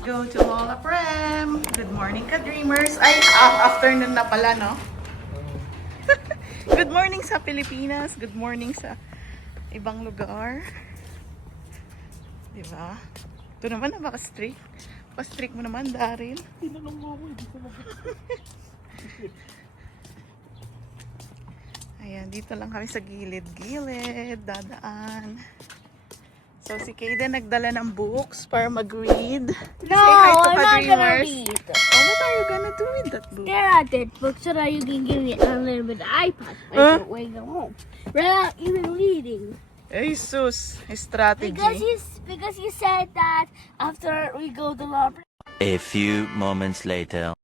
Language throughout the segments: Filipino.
Let's go to Lola Prem. Good morning ka-dreamers. Ay, afternoon na pala, no? Good morning sa Pilipinas. Good morning sa ibang lugar. Diba? Ito naman, napaka-strict. Pa-strict mo naman, Daryl. Tinanong mo ako, hindi ko Ayan, dito lang kami sa gilid-gilid. Dadaan. So, si Kaden nagdala ng books para mag-read. No, Say hi to I'm not gonna ka-dreamers. read. Oh, what are you gonna do with that book? There are dead books so that you can give me a little bit of iPad Huh? when you go home. Rather even reading. Jesus, strategy. Because you said that after we go to the A few moments later.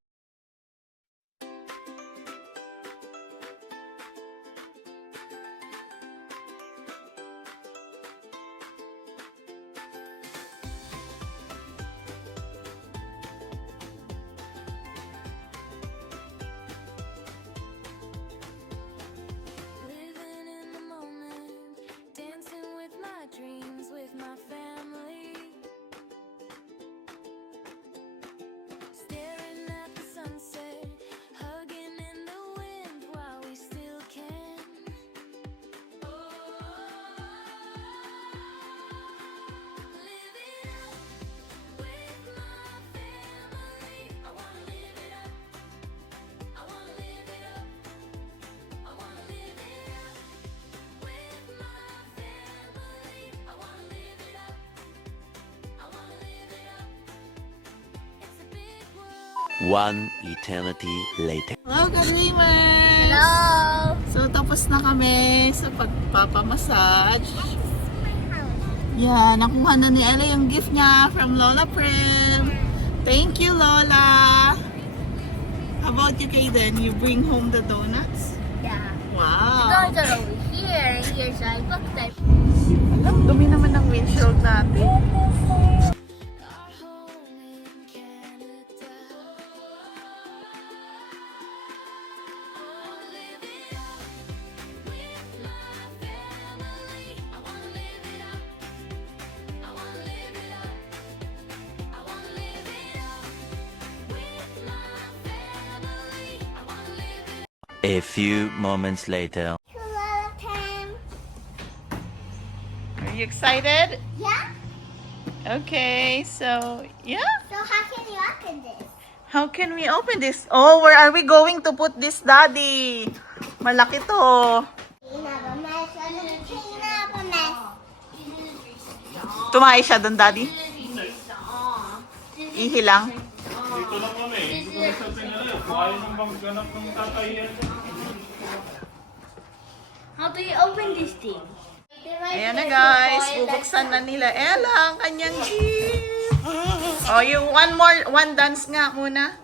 Living in the moment, dancing with my dreams, with my family. Staring at the sunset, hugging in the wind while we still can. Live it up with my family. I wanna live it up. I wanna live it up. I wanna live it up with my family. I wanna live it up. I wanna live it up. It's a big world. One eternity later. Hello, ka-dreamers! Hello. So, tapos na kami sa pagpapamassage. Yeah, nakuha na ni Ella yung gift niya from Lola Prem. Thank you, Lola! How about you, Kaden? You bring home the donuts? Yeah. Wow! Those are over here. Here's my book type. Alam, dumi naman ng windshield natin. Our home in Canada. Oh, live it up with my family. I wanna live it up. I wanna live it up. I wanna live it up with my family. I wanna live it up. A few moments later. Are you excited? Yeah? Okay, so, yeah. So how can you open this? How can we open this? Oh, where are we going to put this, Daddy? Malaki to. Clean up a mess. I'm gonna clean up a mess. Tumayo siya doon, Daddy. Ihi lang. Dito lang kami. Dito kami sa pinala. Ayaw nang magganap ng tatay yan. How do you open this thing? Ayan na, guys. Bubuksan na nila Ella ang kanyang gift. Oh, yung one dance nga muna.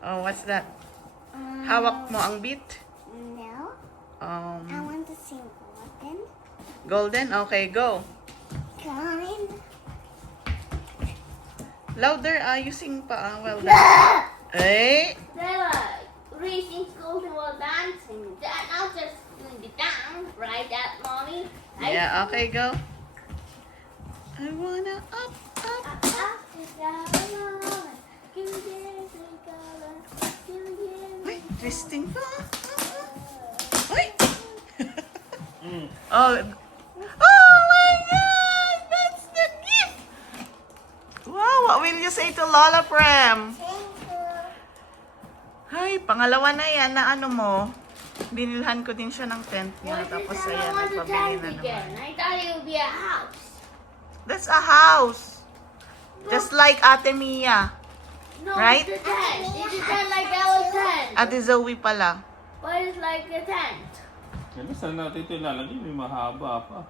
Oh, what's that? Hawak mo ang beat. No. I want to sing golden. Golden? Okay, go. Kind. Louder, you sing pa. Well done. Eh? Bella, racing school while dancing. That now just doing the dance, right? That mommy. Right? Yeah, okay, go. I wanna up. Uy, twisting pa. Uy! Oh, oh my God! That's the gift! Wow, what will you say to Lola Prem? Thank you. Ay, pangalawa na yan na ano mo. Binilhan ko din siya ng tent niya. Why did Tapos I ayan, want the nagpabili tent na again? naman. I thought it would be a house. That's a house. Just like Ate Mia. No, Right? it's a tent. It's a tent like our tent. Ate Zoe pala. But it's like a tent. Kaya saan natin ito ilalagay? May mahaba pa.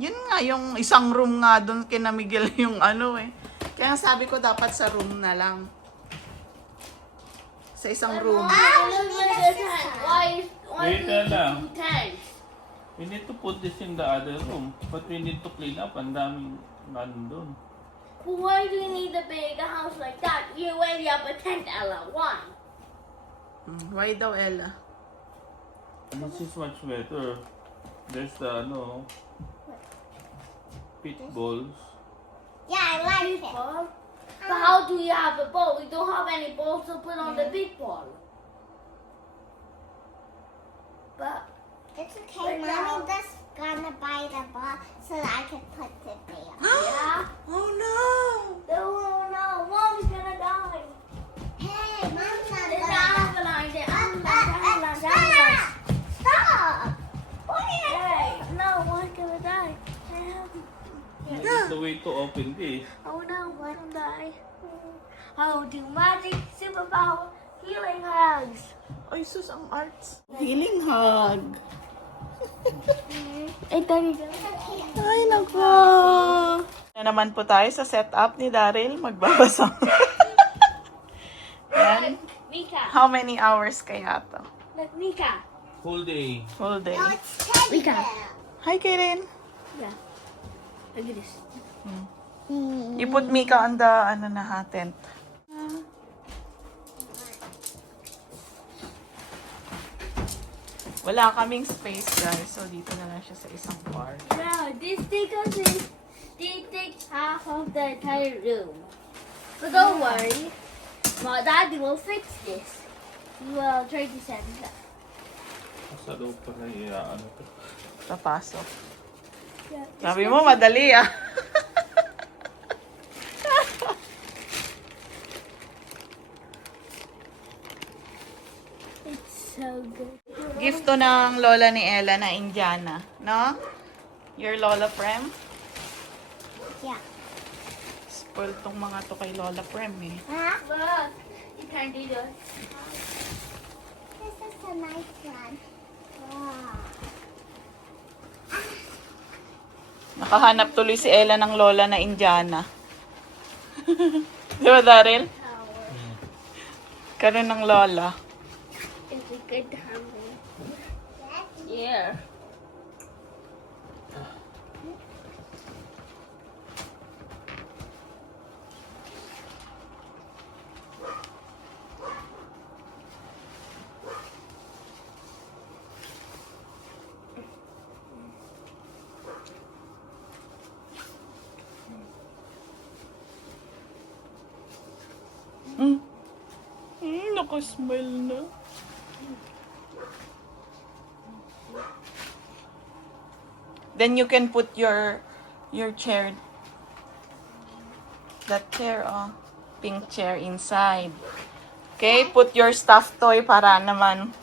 Yun nga, yung isang room nga doon kina Miguel yung ano eh. Kaya sabi ko dapat sa room na lang. Sa isang room. It looks like a tent. Why Wait, do we Ella. need two tents? We need to put this in the other room. But we need to clean up. Ang daming nandun. Why do you need a big house like that? You already have a tent, Ella. Why? Why daw, Ella? This is much better. There's the, pit balls. Yeah, I like it. Well, But how do you have a ball? We don't have any balls to put on the big ball. But It's okay. Right now. Mommy just gonna buy the ball so that I can put it there. yeah, Oh no! no, Mom's gonna die. Hey, Mom's not There's an gonna. avalanche. There's an Stop! avalanche. Stop! What are you Hey, no, one's gonna die. It's the way to open this. Oh no, one will die. Oh, do magic, superpower, healing hugs. Ay, sus, ang arts. Healing hug. Ito dito. Ay, nako. Na naman po tayo sa setup ni Daryl. Magbabasa. Yan. Mika. How many hours kaya to? Look, Mika. Whole day. Whole day. No, it's teddy Rika. bear. Hi, Kirin. Yeah. Look at this. You put Mika on the, ano na ha, tent. Wala kaming space, guys. So, dito na lang siya sa isang part. Now, this takes half of the entire room. But don't worry. My daddy will fix this. He will try to set it up. Sa loob pala ano to. Papasok. Yeah, Sabi mo, madali ah. it's so good. Gift to ng lola ni Ella na Indiana. No? Your Lola Prem? Yeah. Spoil tong mga to kay Lola Prem eh. Huh? Look, you can do this. This is a nice one. Wow. Nakahanap tuloy si Ella ng lola na Indiana. Di ba, Daryl? Karoon ng lola. It's a good time. Yeah. Nakasmile na. Then you can put your chair, that chair, pink chair inside. Okay, put your stuffed toy para naman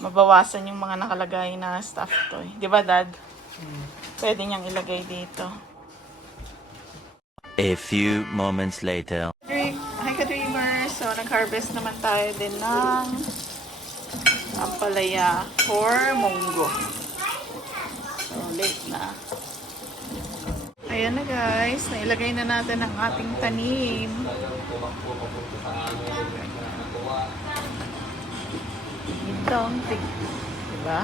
mabawasan yung mga nakalagay na stuffed toy. Di ba, Dad? Pwede niyang ilagay dito. A few moments later. Hi, ka-dreamers! So, nag-harvest naman tayo din ng ampalaya for munggo. So, late na. Ayan na guys, nailagay na natin ang ating tanim. Itong tig. Diba?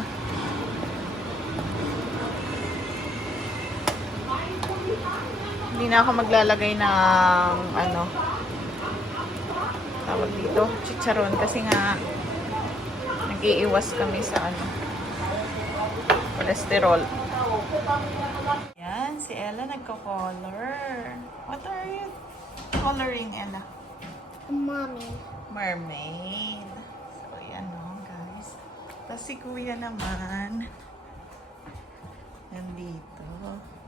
Hindi na ako maglalagay ng ano, tawag dito, chicharon kasi nga nag-iiwas kami sa ano, cholesterol. Yan, si Ella nagko-color. What are you coloring, Ella? Mommy. Mermaid. So, yan o, guys. Tapos si Kuya naman, nandito.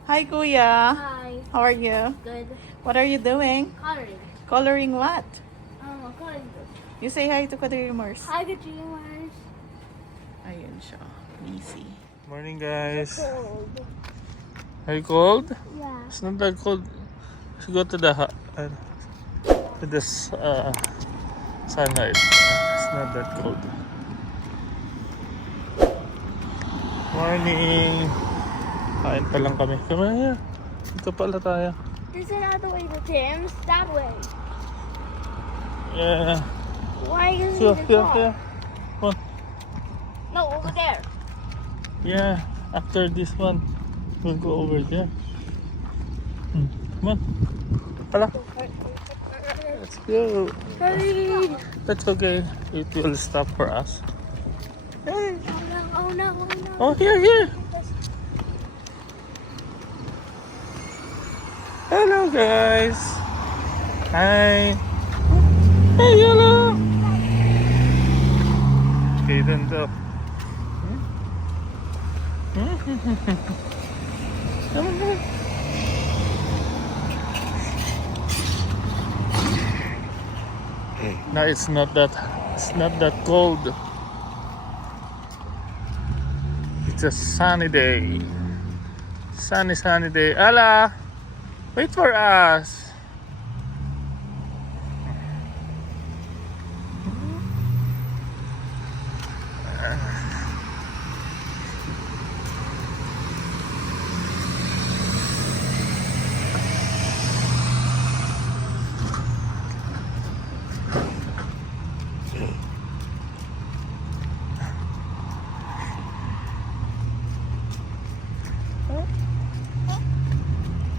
Hi, Kuya. Hi. How are you? Good. What are you doing? Coloring. Coloring what? Coloring book. You say hi to Kadrimers. Hi, good dreamers. Ayun siya. Busy. Morning guys. Cold. Are you cold? Yeah. It's not that cold. Let's go to the to this sunlight. It's not that cold. Morning. Kain pa lang kami. Come here. Dito pala tayo. There's another way to Tim's. That way. Yeah. Why is Here, it here, here. Come on. No, over there. Yeah. After this one, we'll go over there. Come on. Hala. Let's go. Hurry. That's okay. It will stop for us. Hey. Oh no, oh no. Oh, here. Hello, guys. Hi. Hey, hello. Kaden to. Come on. No, it's not that cold. It's a sunny day. Sunny day. Ella, wait for us.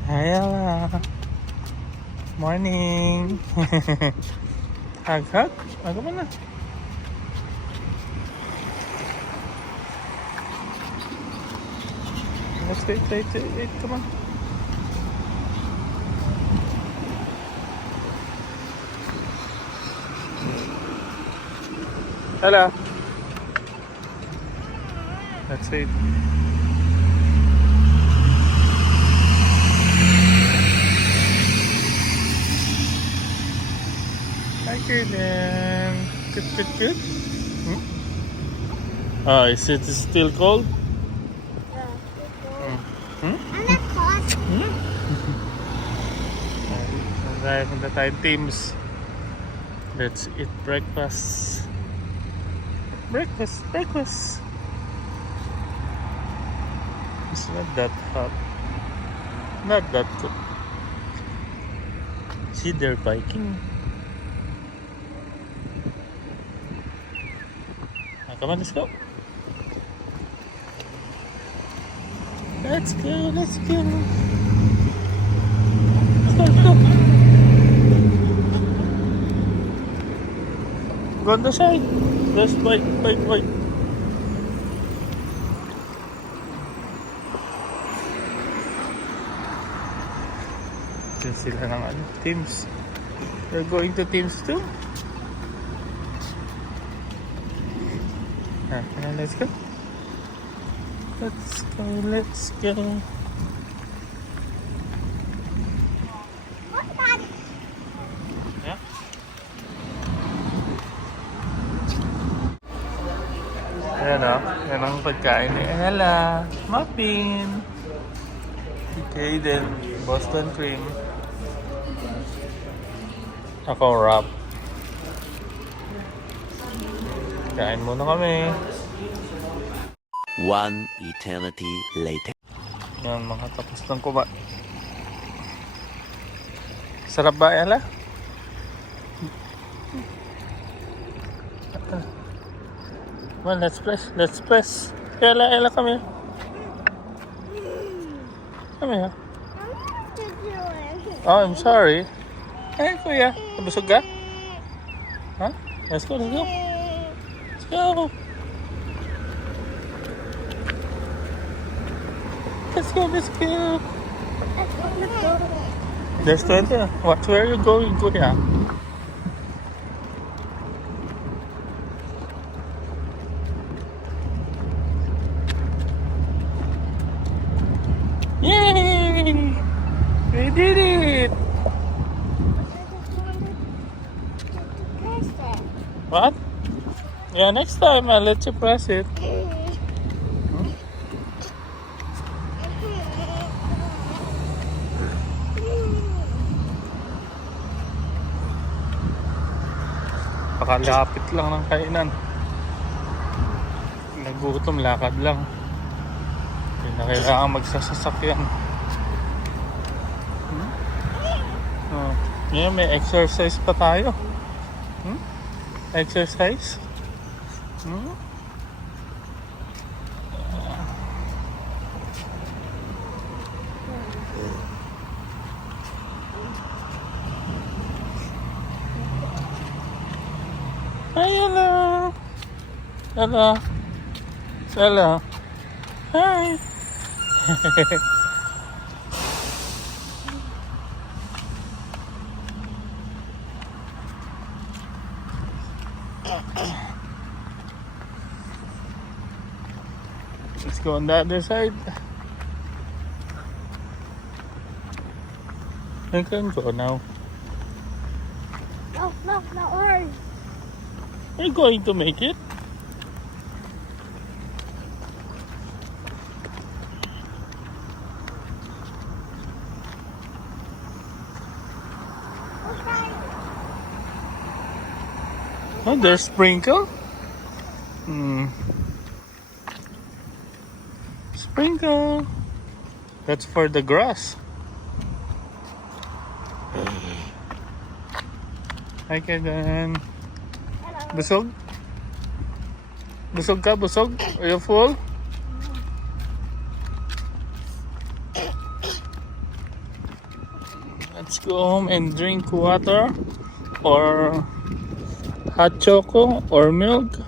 Hi, Ella. Morning. Hug. Hug mo na. Let's wait. Come on. Ella. Let's wait. Hi, Kaden. Good. Hmm? Oh, is it still cold? Hmm? I'm not caught. Alright, punta tayo teams. Let's eat breakfast. Breakfast. It's not that hot. Not that cold. See, they're biking. Come on, let's go. Let's go. Go on the side. Let's bike. Diyan sila ng teams. They're going to teams too. Let's go. Yeah. Ayan o. Yan ang pagkain ni Ella. Muffin. Okay then. Boston cream. Ako wrap. Kain muna kami. One eternity later. Yan, mga tapos ng kuba. Sarap ba, Ella? Well, let's press. Ella, come here. Come here. Oh, I'm sorry. Hey, kuya. Nabusog ka? Huh? Let's go. Let's go. There's 20. Watch where you going, kuya. Yay! We did it! What? Yeah, next time I'll let you press it. Pakalapit lang ng kainan. Nagutom, lakad lang. Hindi na kailangan magsasasakyan. Oh, yeah, may exercise pa tayo. Exercise? Hi, hello. Hello. Hi. Let's go on the other side. I can go now. No, not ours. Are you going to make it? Oh, there's sprinkle. Sprinkle. That's for the grass. Hi, Kagan. Busog? Busog ka? Busog? Are you full? Let's go home and drink water or hot choco or milk. I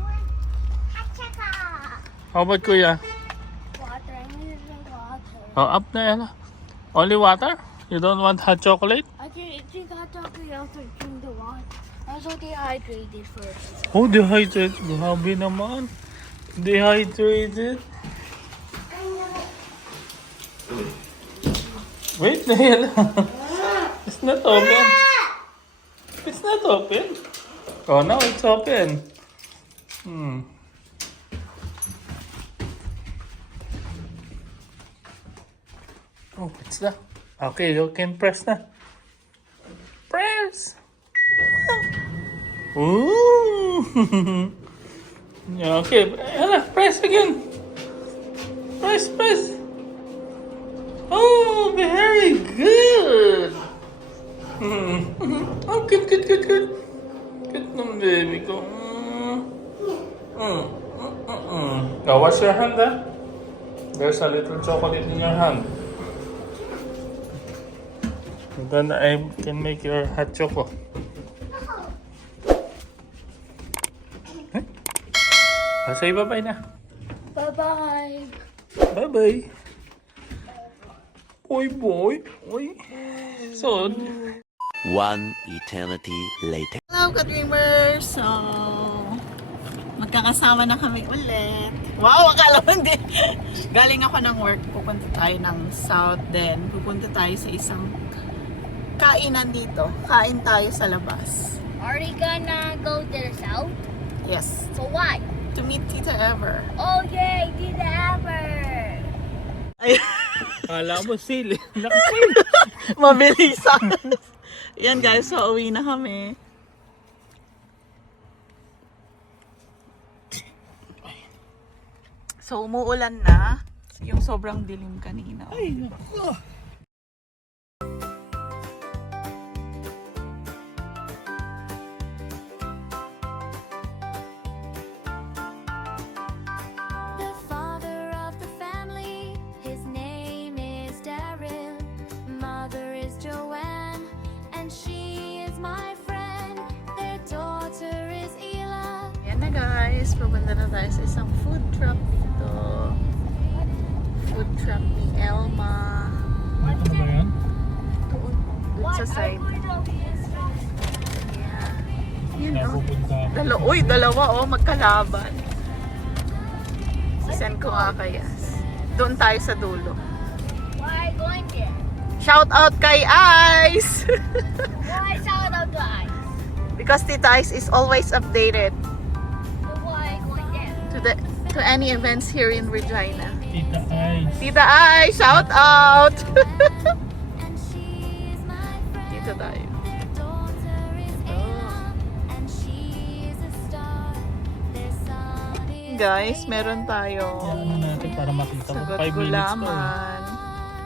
want a checker. How about Kuya? Water. I need to drink water. Oh, up na yan. Only water? You don't want hot chocolate? I can drink hot chocolate after drink the water. I'm so dehydrated first. Oh, dehydrated. Grabe naman. Dehydrated. Wait, Nahel. It's not open. It's not open. Oh, now it's open. Oh, what's that? Okay, you can press na. Press! Ooh! Yeah, okay, Ella, press again. Press, press. Oh, very good. Oh, good, good, good, good. Good naman, baby ko. Now, wash your hand, ah. There's a little chocolate in your hand. Then I can make your hot choco. Say bye-bye na. Bye-bye. Bye-bye. Boy, boy. Boy. So, One eternity later. Hello, ka-dreamers! So, magkakasama na kami ulit. Wow, akala mo hindi. Galing ako ng work, pupunta tayo ng South, then pupunta tayo sa isang kainan dito. Kain tayo sa labas. Are we gonna go to the south? Yes, For what? to meet Tita Ever. Oh yay, did the ever! Ay, kala mo sili. Nakasil. mabilisan. Yan guys, so uwi na kami. So umuulan na. Yung sobrang dilim kanina. Ay, The father of the family, his name is Daryl. Mother is Joanne, and she is my friend. Their daughter is Ela. yan na guys, pupunta na tayo sa isang food truck dito. Food truck ni Elma. Ano ba yan? Doon sa side. Yan oh. Napupunta ako. Uy, dalawa oh, magkalaban. Send ko nga kay Yas. Doon tayo sa dulo. Why going there? Shout out kay Ice! Why shout out to us? Because Tita Ice is always updated So why going there? to any events here in Regina. Tita Ice. Tita Ice, shout out! And she is my friend. Dito tayo. Their daughter is Ela, and she is a star. Their son is Guys, meron tayo Ano natin para makita mo? sagot 5 minutes to. gulaman.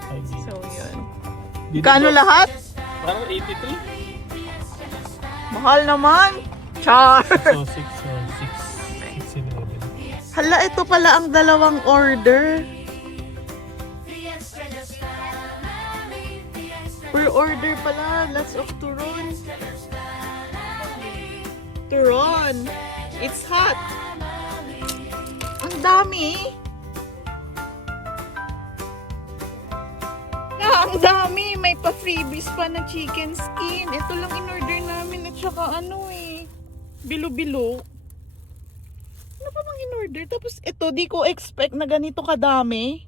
5 minutes. So, yun. Dito Kano ba? lahat? Parang 83? Mahal naman. Char! So, 611. Hala, ito pala ang dalawang order. Per order pala. Lots of turon. Turon. It's hot. Ang dami. Ang dami. May pa-freebies pa na chicken skin. Ito lang in-order namin at saka ano eh. Bilo-bilo. Ano pa bang bang in-order? Tapos ito, di ko expect na ganito kadami.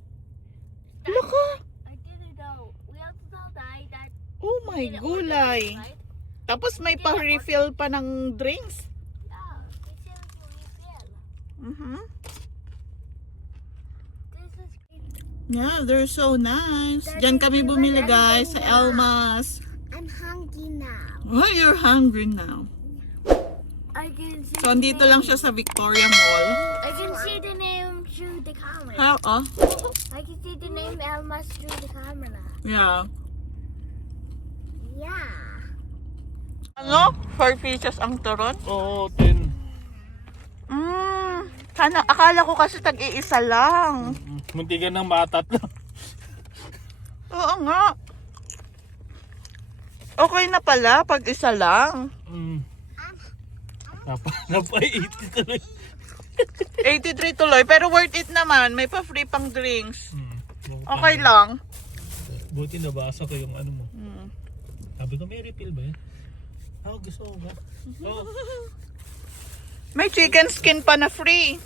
Laka. I didn't know. We also saw that Oh my didn't order gulay. this, right? Tapos may pa-refill pa ng drinks. Yeah, we said it will refill. Mhm. This is Yeah, they're so nice. Daddy, Diyan kami we bumili went guys sa everywhere. Elmas. I'm hungry now. Oh, you're hungry now. I can see. So, andito lang siya sa Victoria Mall. I can see the name through the camera. How? Oh, I can see the name Elmas through the camera. yeah. Yeah. Ano? 4 pieces ang turon? Oo, 10. Sana, akala ko kasi tag-iisa lang. Munti ka ng matat lang. Oo nga. Okay na pala pag isa lang. Napa-80 tuloy. 83 tuloy, pero worth it naman. May pa-free pang drinks. Okay lang. Buti nabasa ko yung ano mo. Sabi ko, may refill ba yan? Gusto ko ba? Oh, May chicken skin pa na free.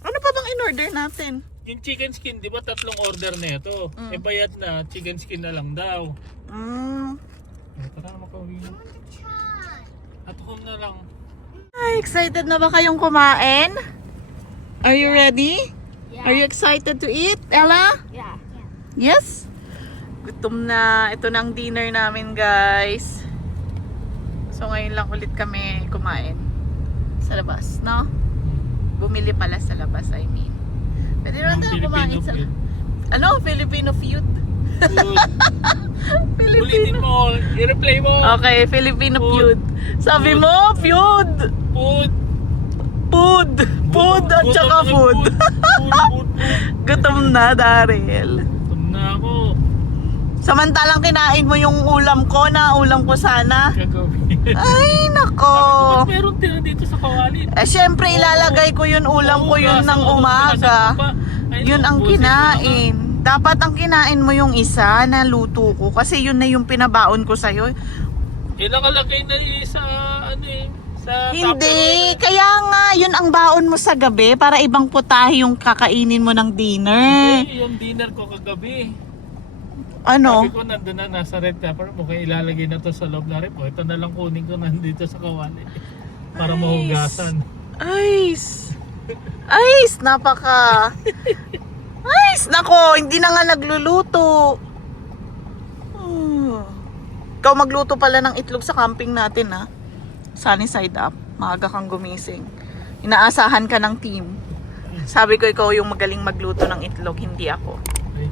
Ano pa bang in-order natin? yung chicken skin, di ba 3 order na ito? Eh bayad na, chicken skin na lang daw. Tara na makauwi na. At home na lang. Ay, excited na ba kayong kumain? Are you ready? Yeah. Are you excited to eat, Ella? Yeah. Yes? Gutom na. Ito na ang dinner namin, guys. So, ngayon lang ulit kami kumain. Sa labas, no? Bumili pala sa labas, I mean. Pwede naman tayo kumain sa... food. Ano? Filipino feud? Food. Filipino. Ulitin mo, i-replay mo. Okay, Filipino Food. feud. Sabi mo, feud! Food. Food! Food at Gutom saka na yung food. Food. Gutom na, Daryl. Gutom na ako. Samantalang kinain mo yung ulam ko na ulam ko sana. Gagawin. Ay, nako. Ba't meron tira dito sa kawalin? Eh, syempre ilalagay ko yun ulam ko yun ng umaga. Yun ang kinain. Dapat ang kinain mo yung isa na luto ko. Kasi yun na yung pinabaon ko sa'yo. Eh, nakalagay na yun sa ano eh. Sa Hindi. Kaya nga, yun ang baon mo sa gabi para ibang putahe yung kakainin mo ng dinner. Eh, yung dinner ko kagabi. Ano? Sabi ko nandun na nasa red pepper. Mukhang ilalagay na to sa loob na rep. O, ito na lang kunin ko nandito sa kawali. Para mahugasan. Ice! Ice! Napaka... Ice! Nako, hindi na nga nagluluto. Ikaw magluto pala ng itlog sa camping natin, ha? Sunny side up. Maaga kang gumising. Inaasahan ka ng team. Sabi ko ikaw yung magaling magluto ng itlog, hindi ako. Ay,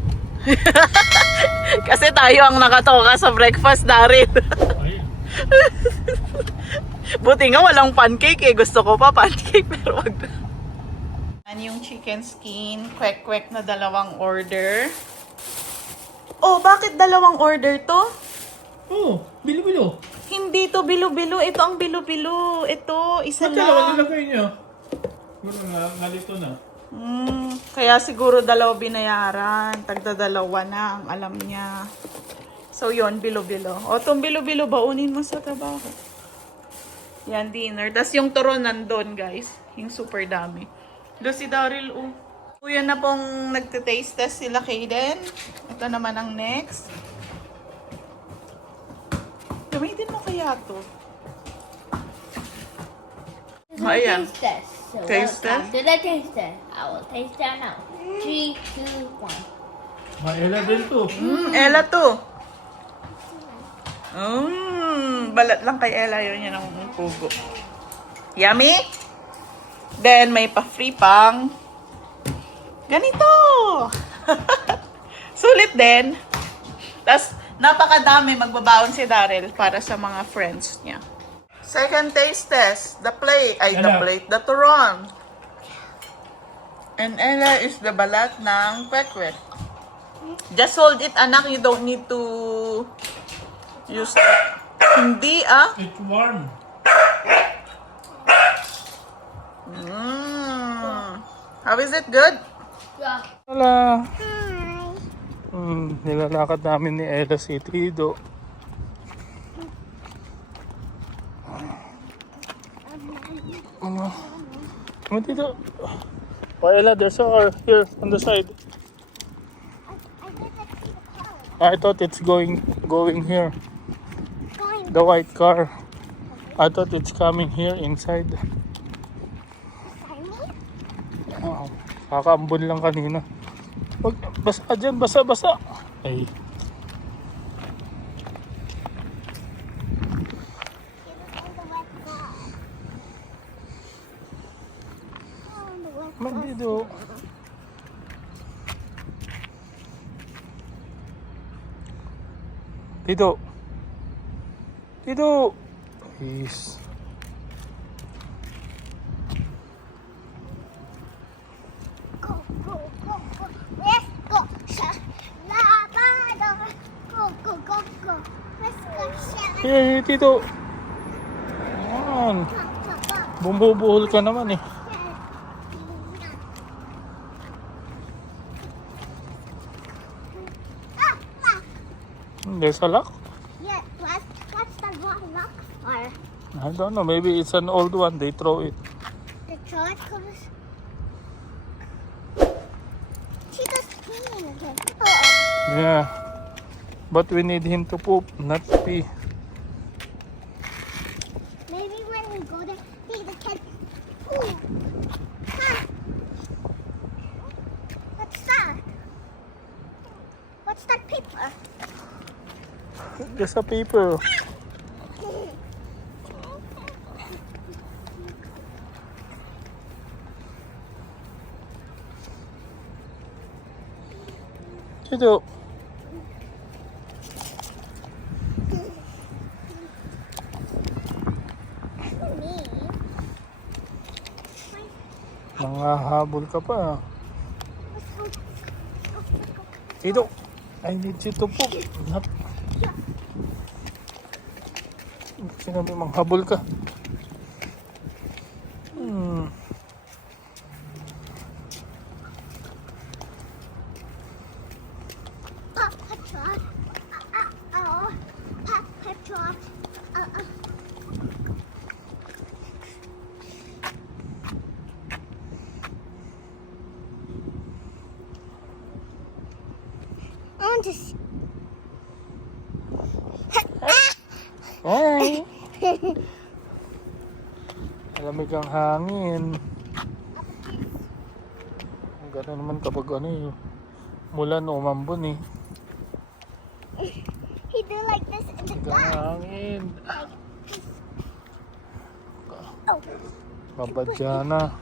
Kasi tayo ang nakatoka sa breakfast na rin. ay. Buti nga walang pancake eh. Gusto ko pa pancake pero wag na. Yan yung chicken skin. Kwek-kwek na 2 order. Oh, bakit 2 order to? Oh, bilo-bilo. Hindi to bilo-bilo. Ito ang bilo-bilo. Ito, isa Ba't dalawa lang. nilagay niya? Siguro nalito na. Kaya siguro 2 binayaran. Tagda 2 na ang alam niya. So yon bilo-bilo. O, itong bilo-bilo baunin mo sa trabaho. Yan, dinner. Tapos yung turon nandun, guys. Yung super dami. Do si Daryl, oh. Kuya na pong nagte-taste test sila Kaden. Ito naman ang next. Gamitin mo kaya to. This is Oh, a yeah. taste test. So Taste welcome test? to the taste test. I will taste that now. 3, 2, 1. Maela din to. Ella to. Balat lang kay Ella yun. Yan ang pugo. Yummy? Then, may pa-free pang ganito. Sulit din. Tapos, napakadami magbabaon si Daryl para sa mga friends niya. Second taste test. The plate. Ay, the Ella. plate. The turon. And Ella is the balat ng kwek-kwek. Just hold it, anak. You don't need to use it. Hindi, ah. It's warm. How is it? Good? Yeah. Wala. Nilalakad namin ni Ella si Tido. Ano? Ano dito? Paella, there's a car here on the side. I didn't see the car. I thought it's going here. Going The white car. I thought it's coming here inside. beside me. Oh, kakaambon lang kanina. Wag, basa dyan, basa. Ay, Mandido. Dito. Please. Go. Let's go. Labrador. Go. Let's go. Hey, Tito. Ayan. Bumubuhol ka naman eh. There's a lock? Yeah, what's the lock for? I don't know. Maybe it's an old one. They throw it. The church comes. She does clean again. Oh. Yeah. But we need him to poop, not pee. Maybe when we go there, see the kid. Ooh. Huh. What's that? What's that paper? There's a paper. Tito. Me. Nangahabol ka pa. Tito, I need you to poop. Not... Sinabi manghabol ka. Petrot. Oh. Petrot. I want to see. Ay! Malamig ang hangin. Gano'n naman kapag ano eh. Mulan o umambon eh. He do like this in the Ang back. hangin. Oh. Babadya na.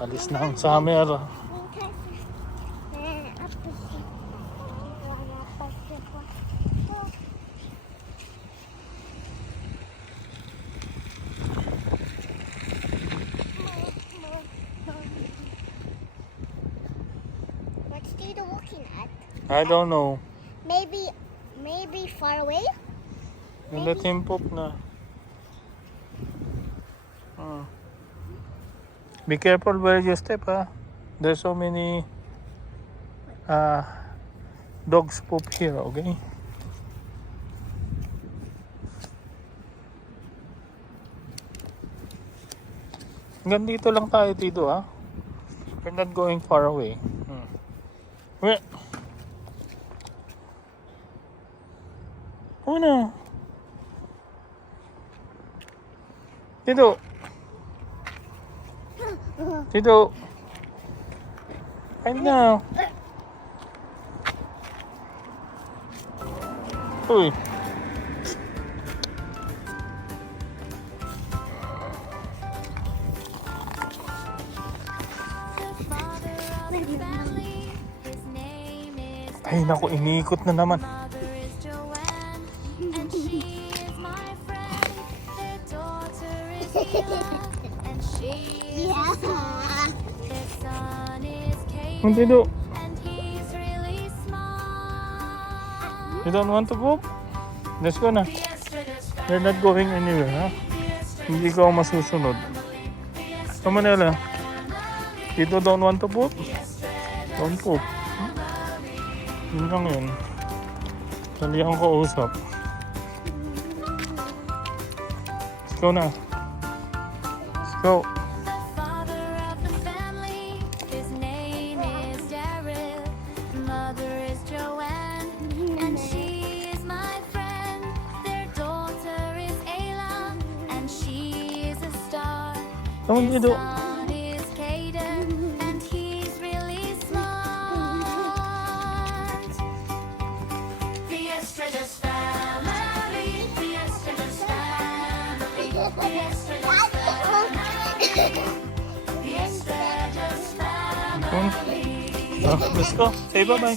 Alis na ang summer. What's Tito looking at? I don't know. Maybe far away? Let him poop na. Be careful where you step, ha? There's so many dogs poop here, okay? Hanggang dito lang tayo, Tito, ha? We're not going far away. Wait. Una. Tito. Right now. Uy. Ay, naku, iniikot na naman. Yeah. Hindi do. You don't want to poop? Let's go na. You're not going anywhere, ha? Hindi ka masusunod. Come on, Ella. Tito don't want to poop? Don't poop. Yun lang yun. Dali akong kausap. Let's go na. Let's go. Come on, Dido. Son is Caden, and he's really smart. The Estrada's family, the Estrada's family, the Estrada's family, the Estrada's family. Come on. Oh, let's go. Say bye-bye.